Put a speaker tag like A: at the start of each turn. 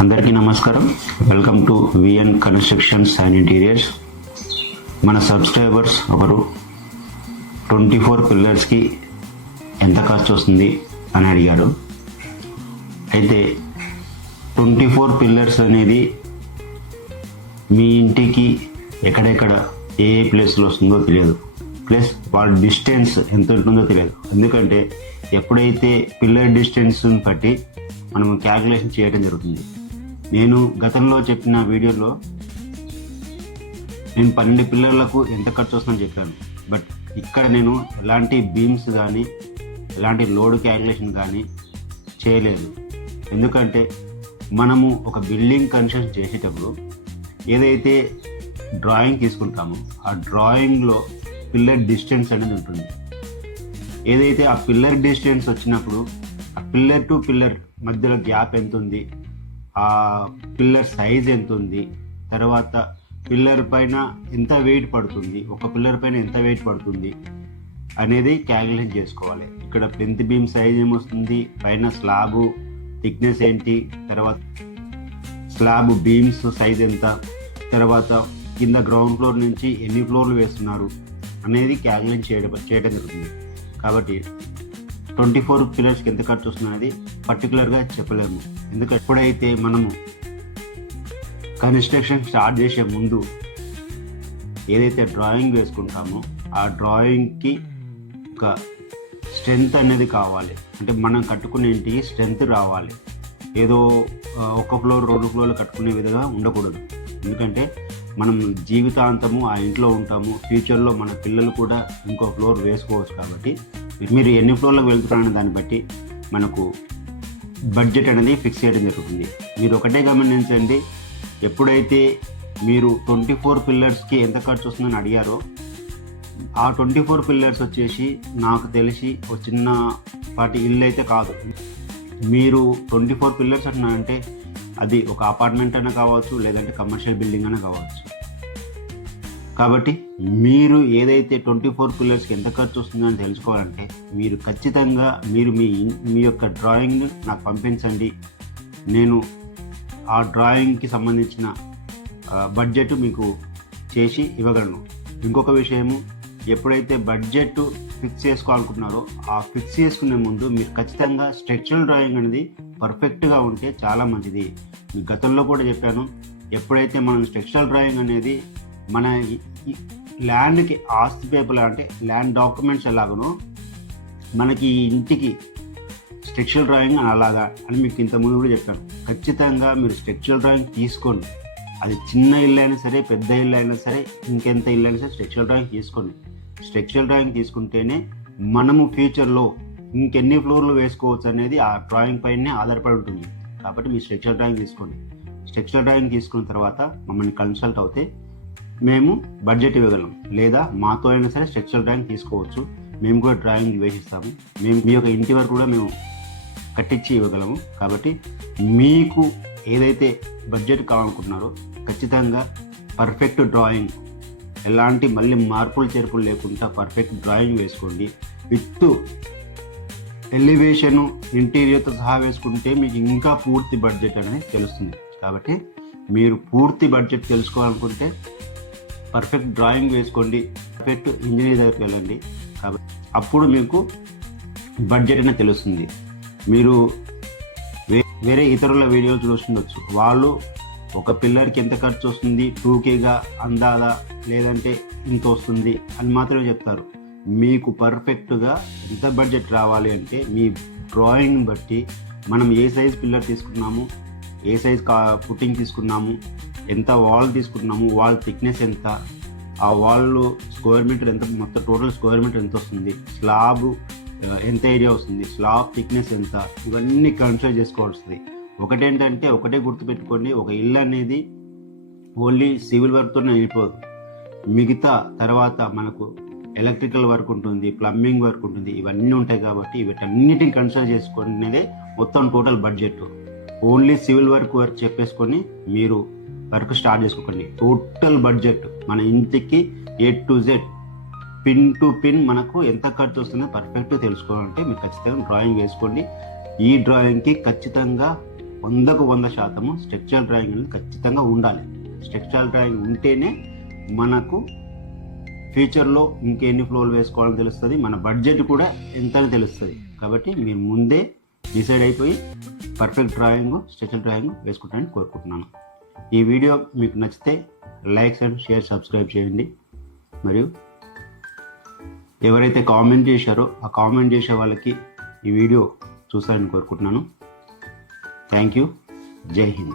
A: అందరికీ నమస్కారం. Welcome to VN constructions and interiors మన సబ్స్క్రైబర్స్ ఒకరు ట్వంటీ ఫోర్ పిల్లర్స్కి ఎంత ఖర్చు వస్తుంది అని అడిగారు. అయితే ట్వంటీ ఫోర్ పిల్లర్స్ అనేది మీ ఇంటికి ఎక్కడెక్కడ ఏ ఏ ప్లేస్లో వస్తుందో తెలియదు. ప్లస్ వాళ్ళ డిస్టెన్స్ ఎంత ఉంటుందో తెలియదు. ఎందుకంటే ఎప్పుడైతే పిల్లర్ డిస్టెన్స్ని బట్టి మనం క్యాల్కులేషన్ చేయడం జరుగుతుంది. నేను గతంలో చెప్పిన వీడియోలో నేను పన్నెండు పిల్లర్లకు ఎంత ఖర్చు వస్తుందని చెప్పాను. బట్ ఇక్కడ నేను ఎలాంటి బీమ్స్ కానీ ఎలాంటి లోడ్ క్యాల్కులేషన్ కానీ చేయలేదు. ఎందుకంటే మనము ఒక బిల్డింగ్ కన్స్ట్రక్షన్ చేసేటప్పుడు ఏదైతే డ్రాయింగ్ తీసుకుంటామో ఆ డ్రాయింగ్లో పిల్లర్ డిస్టెన్స్ అనేది ఉంటుంది. ఏదైతే ఆ పిల్లర్ డిస్టెన్స్ వచ్చినప్పుడు ఆ పిల్లర్ టు పిల్లర్ మధ్యలో గ్యాప్ ఎంత ఉంది ఆ పిల్లర్ సైజ్ ఎంత ఉంది తర్వాత పిల్లర్ పైన ఎంత వెయిట్ పడుతుంది ఒక పిల్లర్ పైన ఎంత వెయిట్ పడుతుంది అనేది క్యాలిక్యులేట్ చేసుకోవాలి. ఇక్కడ పెంత్ బీమ్ సైజ్ ఏమొస్తుంది పైన స్లాబు థిక్నెస్ ఏంటి తర్వాత స్లాబ్ బీమ్స్ సైజ్ ఎంత తర్వాత కింద గ్రౌండ్ ఫ్లోర్ నుంచి ఎన్ని ఫ్లోర్లు వేస్తున్నారు అనేది క్యాల్కులేట్ చేయడం చేయడం జరుగుతుంది. కాబట్టి ట్వంటీ ఫోర్ పిల్లర్స్కి ఎంత ఖర్చు వస్తుంది పర్టికులర్గా చెప్పలేము. ఎందుకంటే ఎప్పుడైతే మనము కన్స్ట్రక్షన్ స్టార్ట్ చేసే ముందు ఏదైతే డ్రాయింగ్ వేసుకుంటామో ఆ డ్రాయింగ్కి ఒక స్ట్రెంగ్త్ అనేది కావాలి. అంటే మనం కట్టుకునే ఇంటికి స్ట్రెంగ్త్ రావాలి. ఏదో ఒక ఫ్లోర్ రెండు ఫ్లోర్లు కట్టుకునే విధంగా ఉండకూడదు. ఎందుకంటే మనం జీవితాంతము ఆ ఇంట్లో ఉంటాము ఫ్యూచర్లో మన పిల్లలు కూడా ఇంకో ఫ్లోర్ వేసుకోవచ్చు కాబట్టి మీరు ఎన్ని ఫ్లోర్లకు వెళ్తున్నారనే దాన్ని బట్టి మనకు బడ్జెట్ అనేది ఫిక్స్ చేయడం జరుగుతుంది. మీరు ఒకటే గమనించండి ఎప్పుడైతే మీరు ట్వంటీ ఫోర్ పిల్లర్స్కి ఎంత ఖర్చు వస్తుందని అడిగారో ఆ ట్వంటీ ఫోర్ పిల్లర్స్ వచ్చేసి నాకు తెలిసి ఒక చిన్న పాటి ఇల్లు అయితే కాదు. మీరు ట్వంటీ ఫోర్ పిల్లర్స్ అంటే అది ఒక అపార్ట్మెంట్ అయినా కావచ్చు లేదంటే కమర్షియల్ బిల్డింగ్ అయినా కావచ్చు. కాబట్టి మీరు ఏదైతే ట్వంటీ ఫోర్ పిల్లర్స్కి ఎంత ఖర్చు వస్తుందని తెలుసుకోవాలంటే మీరు ఖచ్చితంగా మీరు మీ మీ యొక్క డ్రాయింగ్ని నాకు పంపించండి. నేను ఆ డ్రాయింగ్కి సంబంధించిన బడ్జెట్ మీకు చేసి ఇవ్వగలను. ఇంకొక విషయము ఎప్పుడైతే బడ్జెట్ ఫిక్స్ చేసుకోవాలనుకుంటున్నారో ఆ ఫిక్స్ చేసుకునే ముందు మీరు ఖచ్చితంగా స్ట్రక్చరల్ డ్రాయింగ్ అనేది పర్ఫెక్ట్గా ఉంటే చాలా మంచిది. మీ గతంలో కూడా చెప్పాను ఎప్పుడైతే మనం స్ట్రక్చరల్ డ్రాయింగ్ అనేది మన ల్యాండ్కి ఆస్తి పేపర్ అంటే ల్యాండ్ డాక్యుమెంట్స్ ఎలాగనో మనకి ఇంటికి స్ట్రక్చరల్ డ్రాయింగ్ అని అలాగా అని మీకు ఇంత ముందు కూడా చెప్పాను. ఖచ్చితంగా మీరు స్ట్రక్చరల్ డ్రాయింగ్ తీసుకోండి. అది చిన్న ఇల్లు అయినా సరే పెద్ద ఇల్లు అయినా సరే ఇంకెంత ఇల్లు అయినా సరే స్ట్రక్చరల్ డ్రాయింగ్ తీసుకోండి. స్ట్రక్చరల్ డ్రాయింగ్ తీసుకుంటేనే మనము ఫ్యూచర్లో ఇంకెన్ని ఫ్లోర్లు వేసుకోవచ్చు అనేది ఆ డ్రాయింగ్ పైనే ఆధారపడి ఉంటుంది. కాబట్టి మీ స్ట్రక్చరల్ డ్రాయింగ్ తీసుకోండి. స్ట్రక్చరల్ డ్రాయింగ్ తీసుకున్న తర్వాత మమ్మల్ని కన్సల్ట్ అవుతే మేము బడ్జెట్ ఇవ్వగలం. లేదా మాతో అయినా సరే స్ట్రక్చర్ డ్రాయింగ్ తీసుకోవచ్చు. మేము కూడా డ్రాయింగ్ వేసిస్తాము. మేము మీ యొక్క ఇంటి వరకు కూడా మేము కట్టించి ఇవ్వగలము. కాబట్టి మీకు ఏదైతే బడ్జెట్ కావాలనుకుంటున్నారో ఖచ్చితంగా పర్ఫెక్ట్ డ్రాయింగ్ ఎలాంటి మళ్ళీ మార్పులు చేర్పులు లేకుండా పర్ఫెక్ట్ డ్రాయింగ్ వేసుకోండి. విత్ ఎలివేషన్ ఇంటీరియర్తో సహా వేసుకుంటే మీకు ఇంకా పూర్తి బడ్జెట్ అనేది తెలుస్తుంది. కాబట్టి మీరు పూర్తి బడ్జెట్ తెలుసుకోవాలనుకుంటే పర్ఫెక్ట్ డ్రాయింగ్ వేసుకోండి. పర్ఫెక్ట్ ఇంజనీర్ దగ్గరికి వెళ్ళండి. అప్పుడు మీకు బడ్జెట్ అనేది తెలుస్తుంది. మీరు వేరే ఇతరుల వీడియోలు చూస్తుండొచ్చు. వాళ్ళు ఒక పిల్లర్కి ఎంత ఖర్చు వస్తుంది? టూ కేగా అందాదా? లేదంటే ఇంత వస్తుంది? అని మాత్రమే చెప్తారు. మీకు పర్ఫెక్ట్గా ఎంత బడ్జెట్ రావాలి అంటే మీ డ్రాయింగ్ బట్టి మనం ఏ సైజ్ పిల్లర్ తీసుకున్నాము ఏ సైజ్ కా పుట్టింగ్ తీసుకున్నాము ఎంత వాల్ తీసుకున్నాము వాల్ థిక్నెస్ ఎంత ఆ వాల్ స్క్వేర్ మీటర్ ఎంత మొత్తం టోటల్ స్క్వేర్ మీటర్ ఎంత వస్తుంది స్లాబ్ ఎంత ఏరియా వస్తుంది స్లాబ్ థిక్నెస్ ఎంత ఇవన్నీ కన్సిడర్ చేసుకోవాల్సింది. ఒకటేంటంటే ఒకటే గుర్తుపెట్టుకోండి ఒక ఇల్లు అనేది ఓన్లీ సివిల్ వర్క్తోనే అయిపోదు. మిగతా తర్వాత మనకు ఎలక్ట్రికల్ వర్క్ ఉంటుంది ప్లంబింగ్ వర్క్ ఉంటుంది ఇవన్నీ ఉంటాయి కాబట్టి వీటన్నిటిని కన్సిడర్ చేసుకునేదే మొత్తం total budget. Only civil work work చెప్పేసుకొని మీరు వర్క్ స్టార్ట్ చేసుకోకండి. టోటల్ బడ్జెట్ మన ఇంటికి A to Z pin to pin మనకు ఎంత ఖర్చు వస్తుందో పర్ఫెక్ట్గా తెలుసుకోవాలంటే మీరు ఖచ్చితంగా డ్రాయింగ్ వేసుకోండి. ఈ డ్రాయింగ్కి ఖచ్చితంగా వందకు వంద శాతము స్ట్రక్చరల్ డ్రాయింగ్ అనేది ఖచ్చితంగా ఉండాలి. స్ట్రక్చరల్ డ్రాయింగ్ ఉంటేనే మనకు ఫ్యూచర్లో ఇంకెన్ని ఫ్లోలు వేసుకోవాలని తెలుస్తుంది మన బడ్జెట్ కూడా ఎంత అని తెలుస్తుంది. కాబట్టి మీరు ముందే డిసైడ్ అయిపోయి పర్ఫెక్ట్ డ్రాయింగ్ స్ట్రక్చరల్ డ్రాయింగ్ వేసుకుంటానని కోరుకుంటున్నాను. ఈ వీడియో మీకు నచ్చితే లైక్స్ అండ్ షేర్ సబ్స్క్రైబ్ చేయండి. మరియు ఎవరైతే కామెంట్ చేశారో ఆ కామెంట్ చేసే వాళ్ళకి ఈ వీడియో చూసారని కోరుకుంటున్నాను. Thank you. జై హింద్.